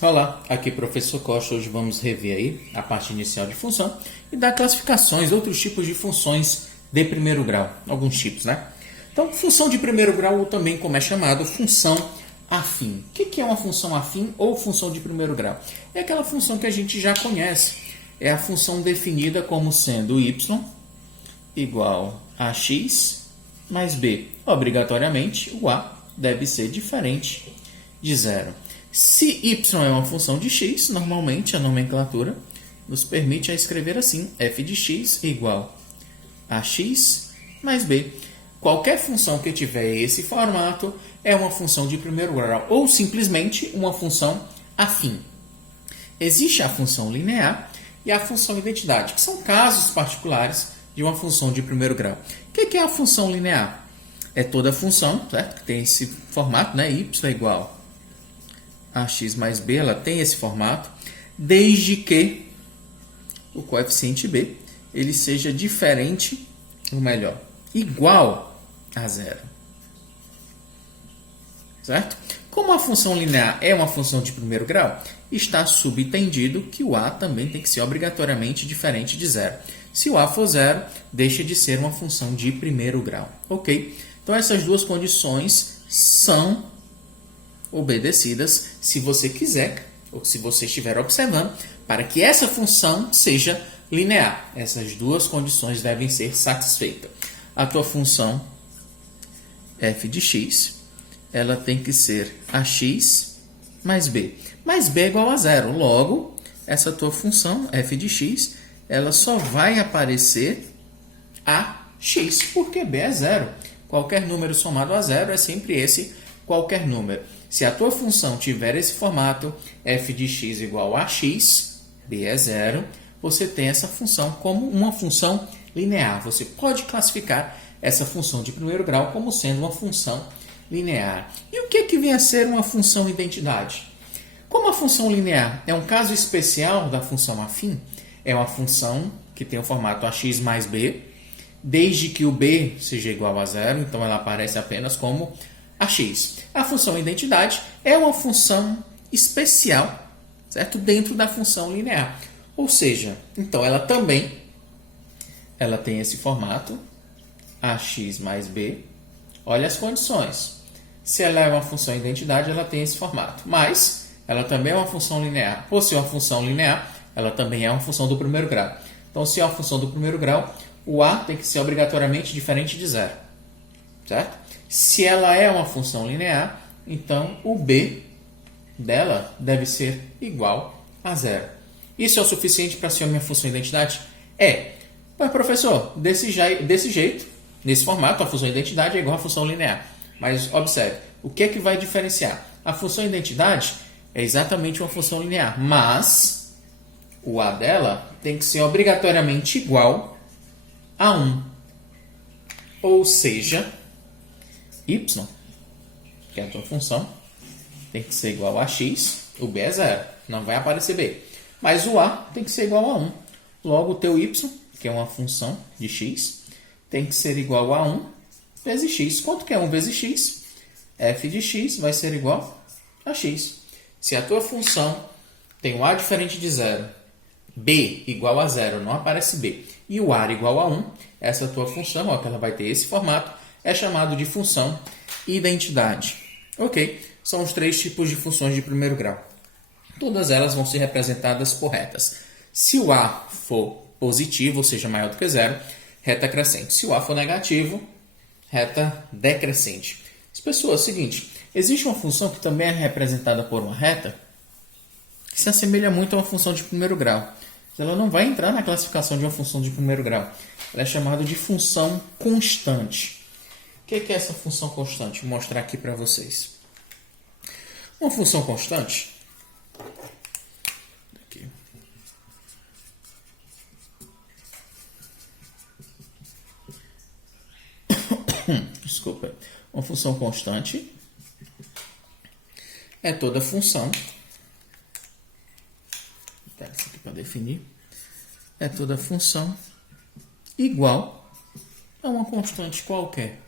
Olá, aqui é o professor Costa. Hoje vamos rever aí a parte inicial de função e dar classificações, outros tipos de funções de primeiro grau, alguns tipos, né? Então, função de primeiro grau, ou também como é chamado, função afim. O que é uma função afim ou função de primeiro grau? É aquela função que a gente já conhece. É a função definida como sendo y igual a x mais b. Obrigatoriamente, o a deve ser diferente de zero. Se y é uma função de x, normalmente a nomenclatura nos permite escrever assim: f de x igual a x mais b. Qualquer função que tiver esse formato é uma função de primeiro grau ou simplesmente uma função afim. Existe a função linear e a função identidade, que são casos particulares de uma função de primeiro grau. O que é a função linear? É toda função, certo? Que tem esse formato, né? Y é igual a x mais b, ela tem esse formato, desde que o coeficiente b ele seja diferente, ou melhor, igual a zero. Certo? Como a função linear é uma função de primeiro grau, está subentendido que o a também tem que ser obrigatoriamente diferente de zero. Se o a for zero, deixa de ser uma função de primeiro grau. Ok? Então, essas duas condições são obedecidas se você quiser, ou se você estiver observando, para que essa função seja linear. Essas duas condições devem ser satisfeitas. A tua função f de x, ela tem que ser ax mais b. Mais b é igual a zero. Logo, essa tua função f de x, ela só vai aparecer a x, porque b é zero. Qualquer número somado a zero é sempre esse qualquer número. Se a tua função tiver esse formato, f de x igual a x, b é zero, você tem essa função como uma função linear. Você pode classificar essa função de primeiro grau como sendo uma função linear. E o que vem a ser uma função identidade? Como a função linear é um caso especial da função afim, é uma função que tem o formato ax mais b, desde que o b seja igual a zero, então ela aparece apenas como ax. A função identidade é uma função especial, certo? Dentro da função linear. Ou seja, então ela tem esse formato, ax mais b. Olha as condições. Se ela é uma função identidade, ela tem esse formato. Mas ela também é uma função linear. Por ser uma função linear, ela também é uma função do primeiro grau. Então, se é uma função do primeiro grau, o a tem que ser obrigatoriamente diferente de zero. Certo? Se ela é uma função linear, então o b dela deve ser igual a zero. Isso é o suficiente para ser a minha função identidade? É. Mas, professor, desse jeito, nesse formato, a função identidade é igual à função linear. Mas, observe, o que é que vai diferenciar? A função identidade é exatamente uma função linear, mas o a dela tem que ser obrigatoriamente igual a 1. Ou seja, y, que é a tua função, tem que ser igual a x, o b é zero, não vai aparecer b. Mas o a tem que ser igual a 1. Logo, o teu y, que é uma função de x, tem que ser igual a 1 vezes x. Quanto que é 1 vezes x? F de x vai ser igual a x. Se a tua função tem o a diferente de zero, b igual a zero, não aparece b, e o a igual a 1, essa tua função, ó, que ela vai ter esse formato, é chamado de função identidade. Ok? São os três tipos de funções de primeiro grau. Todas elas vão ser representadas por retas. Se o a for positivo, ou seja, maior do que zero, reta crescente. Se o a for negativo, reta decrescente. As pessoas, é o seguinte, existe uma função que também é representada por uma reta que se assemelha muito a uma função de primeiro grau. Ela não vai entrar na classificação de uma função de primeiro grau. Ela é chamada de função constante. O que é essa função constante? Vou mostrar aqui para vocês. Uma função constante. Aqui. Desculpa. Uma função constante é toda função. Vou pegar isso aqui para definir. É toda função igual a uma constante qualquer.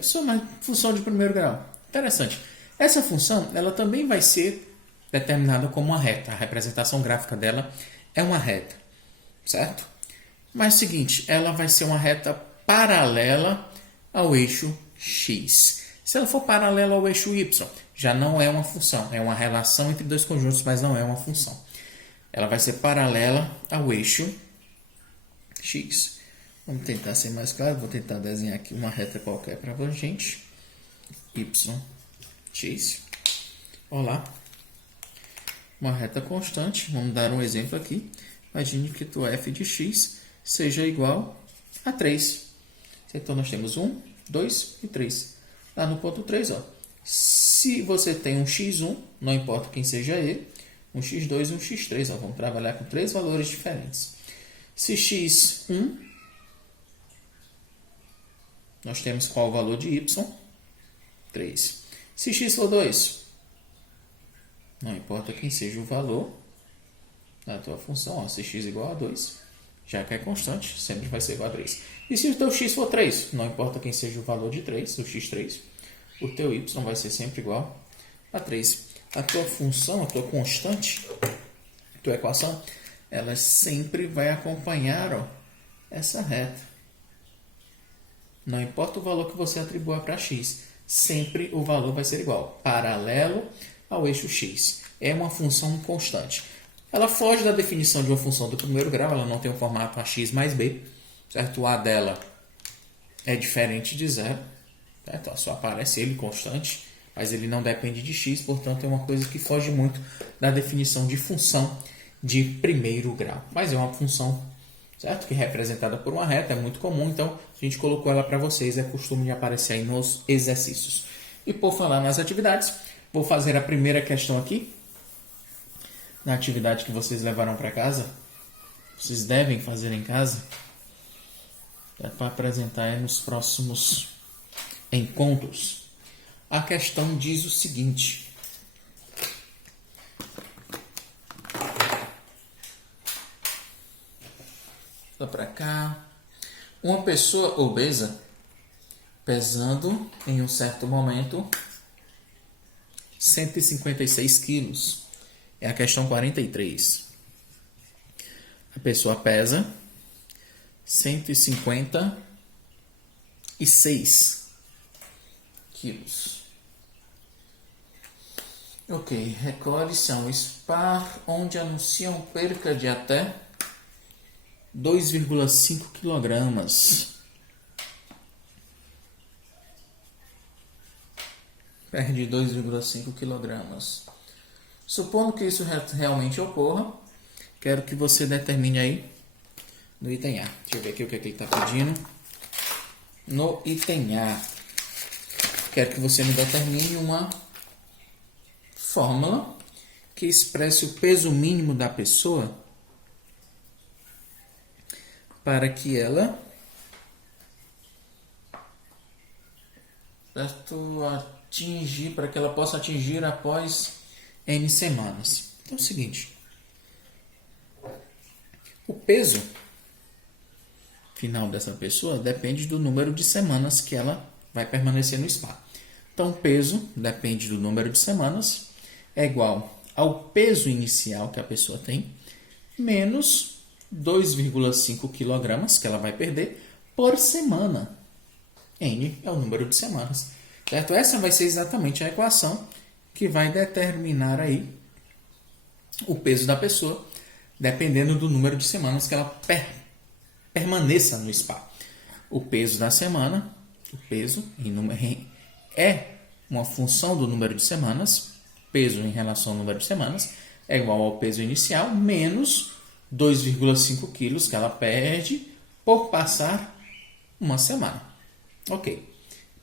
Isso é uma função de primeiro grau. Interessante. Essa função ela também vai ser determinada como uma reta. A representação gráfica dela é uma reta, certo? Mas é o seguinte, ela vai ser uma reta paralela ao eixo x. Se ela for paralela ao eixo y, já não é uma função, é uma relação entre dois conjuntos, mas não é uma função. Ela vai ser paralela ao eixo x. Vamos tentar ser mais claro, vou tentar desenhar aqui uma reta qualquer para a gente. Y, x. Olá. Uma reta constante, vamos dar um exemplo aqui. Imagine que o f de x seja igual a 3. Então, nós temos 1, 2 e 3. Lá no ponto 3, ó, se você tem um x1, não importa quem seja ele, um x2 e um x3. Ó, vamos trabalhar com 3 valores diferentes. Se x1, nós temos qual o valor de y? 3. Se x for 2, não importa quem seja o valor da tua função, ó, se x igual a 2, já que é constante, sempre vai ser igual a 3. E se o teu x for 3, não importa quem seja o valor de 3, o x3, o teu y vai ser sempre igual a 3. A tua função, a tua constante, a tua equação, ela sempre vai acompanhar, ó, essa reta. Não importa o valor que você atribua para x, sempre o valor vai ser igual, paralelo ao eixo x. É uma função constante. Ela foge da definição de uma função do primeiro grau, ela não tem o formato ax mais b, certo? O a dela é diferente de zero, certo? Só aparece ele constante, mas ele não depende de x, portanto é uma coisa que foge muito da definição de função de primeiro grau. Mas é uma função, certo? Que é representada por uma reta, é muito comum, então a gente colocou ela para vocês, é costume de aparecer aí nos exercícios. E por falar nas atividades, vou fazer a primeira questão aqui, na atividade que vocês levaram para casa, vocês devem fazer em casa, para apresentar nos próximos encontros. A questão diz o seguinte: vou para cá. Uma pessoa obesa, pesando em um certo momento 156 quilos. É a questão 43. A pessoa pesa 156 quilos. Ok, recolhe-se a um SPAR onde anunciam perca de até 2,5 quilogramas. Perde 2,5 quilogramas. Supondo que isso realmente ocorra, quero que você determine aí no item A. Deixa eu ver aqui o que ele está pedindo. No item A, quero que você me determine uma fórmula que expresse o peso mínimo da pessoa para que ela, certo, para que ela possa atingir após N semanas. Então é o seguinte, o peso final dessa pessoa depende do número de semanas que ela vai permanecer no spa. Então o peso depende do número de semanas, é igual ao peso inicial que a pessoa tem, menos 2,5 quilogramas que ela vai perder por semana. N é o número de semanas, certo? Essa vai ser exatamente a equação que vai determinar aí o peso da pessoa, dependendo do número de semanas que ela permaneça no spa. O peso da semana, o peso é uma função do número de semanas, peso em relação ao número de semanas, é igual ao peso inicial, menos 2,5 quilos que ela perde por passar uma semana. Ok.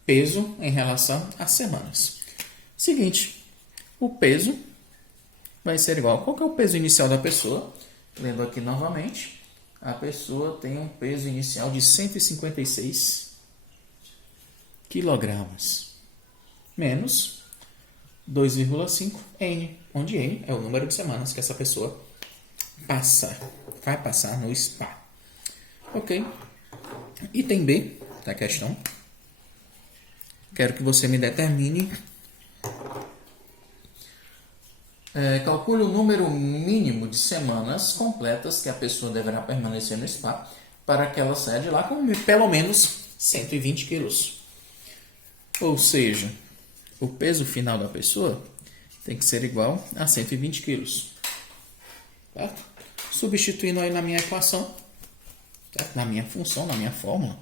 Peso em relação às semanas. Seguinte, o peso vai ser igual. Qual que é o peso inicial da pessoa? Lendo aqui novamente, a pessoa tem um peso inicial de 156 quilogramas, menos 2,5 N, onde N é o número de semanas que essa pessoa vai passar no spa. Ok? Item B da questão. Quero que você me determine Calcule o número mínimo de semanas completas que a pessoa deverá permanecer no spa para que ela saia de lá com pelo menos 120 quilos. Ou seja, o peso final da pessoa tem que ser igual a 120 quilos. Certo? Substituindo aí na minha equação, certo? Na minha função, na minha fórmula,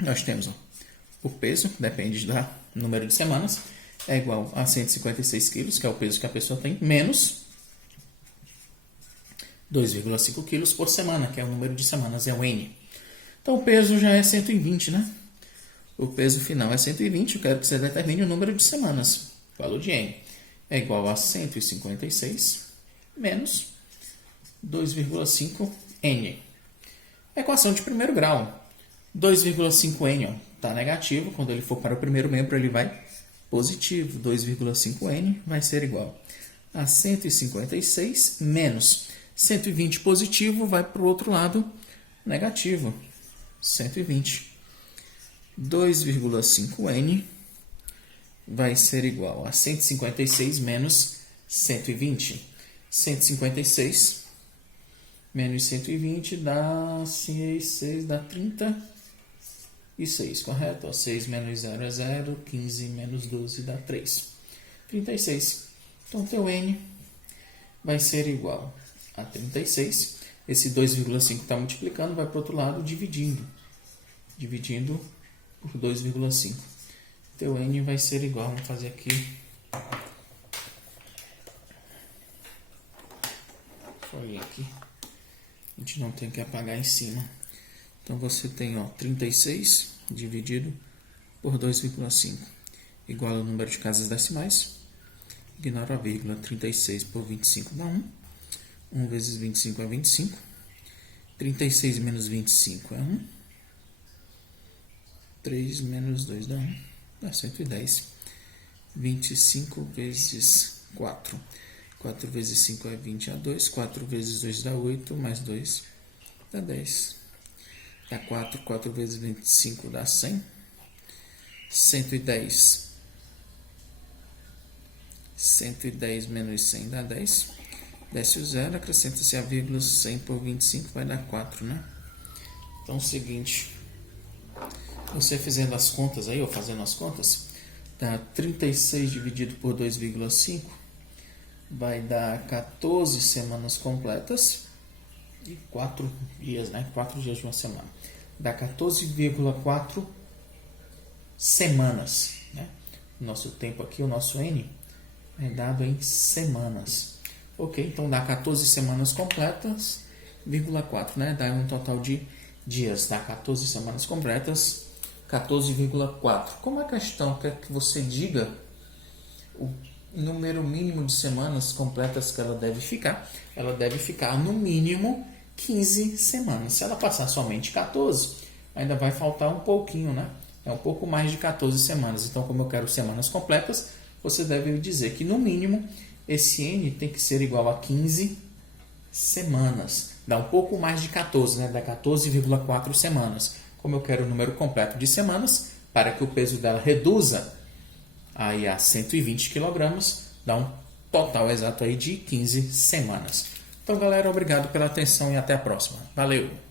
nós temos o peso, depende do número de semanas, é igual a 156 quilos, que é o peso que a pessoa tem, menos 2,5 quilos por semana, que é o número de semanas, é o N. Então o peso já é 120, né? O peso final é 120, eu quero que você determine o número de semanas. O valor de N é igual a 156 menos 2,5 N. Equação de primeiro grau. 2,5 N está negativo, quando ele for para o primeiro membro ele vai positivo. 2,5 N vai ser igual a 156 menos 120 positivo, vai para o outro lado negativo. 120. 2,5 N vai ser igual a 156 menos 120. 156 menos 120 dá 6 dá 36, correto? 6 menos 0 é 0, 15 menos 12 dá 3. 36. Então, teu N vai ser igual a 36. Esse 2,5 está multiplicando, vai para o outro lado dividindo. Dividindo por 2,5. Teu N vai ser igual, vamos fazer aqui. Foi aqui. A gente não tem que apagar em cima. Então você tem 36 dividido por 2,5 igual ao número de casas decimais. Ignora a vírgula. 36 por 25 dá 1. 1 vezes 25 é 25. 36 menos 25 é 1. 3 menos 2 dá 1. Dá 110. 25 vezes 4. 4 vezes 5 é 20 a 2. 4 vezes 2 dá 8. Mais 2 dá 10. Dá 4. 4 vezes 25 dá 100. 110. 110 menos 100 dá 10. Desce o 0. Acrescenta-se a vírgula. 100 por 25 vai dar 4, né? Então é o seguinte. Você fazendo as contas aí, ou fazendo as contas, dá 36 dividido por 2,5 vai dar 14 semanas completas e 4 dias, né? 4 dias de uma semana. Dá 14,4 semanas, né? O nosso tempo aqui, o nosso N, é dado em semanas. Ok, então dá 14 semanas completas, vírgula 4, né? Dá um total de dias, dá 14 semanas completas, 14,4. Como a questão quer que você diga o número mínimo de semanas completas que ela deve ficar no mínimo 15 semanas. Se ela passar somente 14, ainda vai faltar um pouquinho, né? É um pouco mais de 14 semanas. Então, como eu quero semanas completas, você deve dizer que no mínimo esse N tem que ser igual a 15 semanas. Dá um pouco mais de 14, né? Dá 14,4 semanas. Como eu quero o número completo de semanas, para que o peso dela reduza aí a 120 kg, dá um total exato aí de 15 semanas. Então, galera, obrigado pela atenção e até a próxima. Valeu!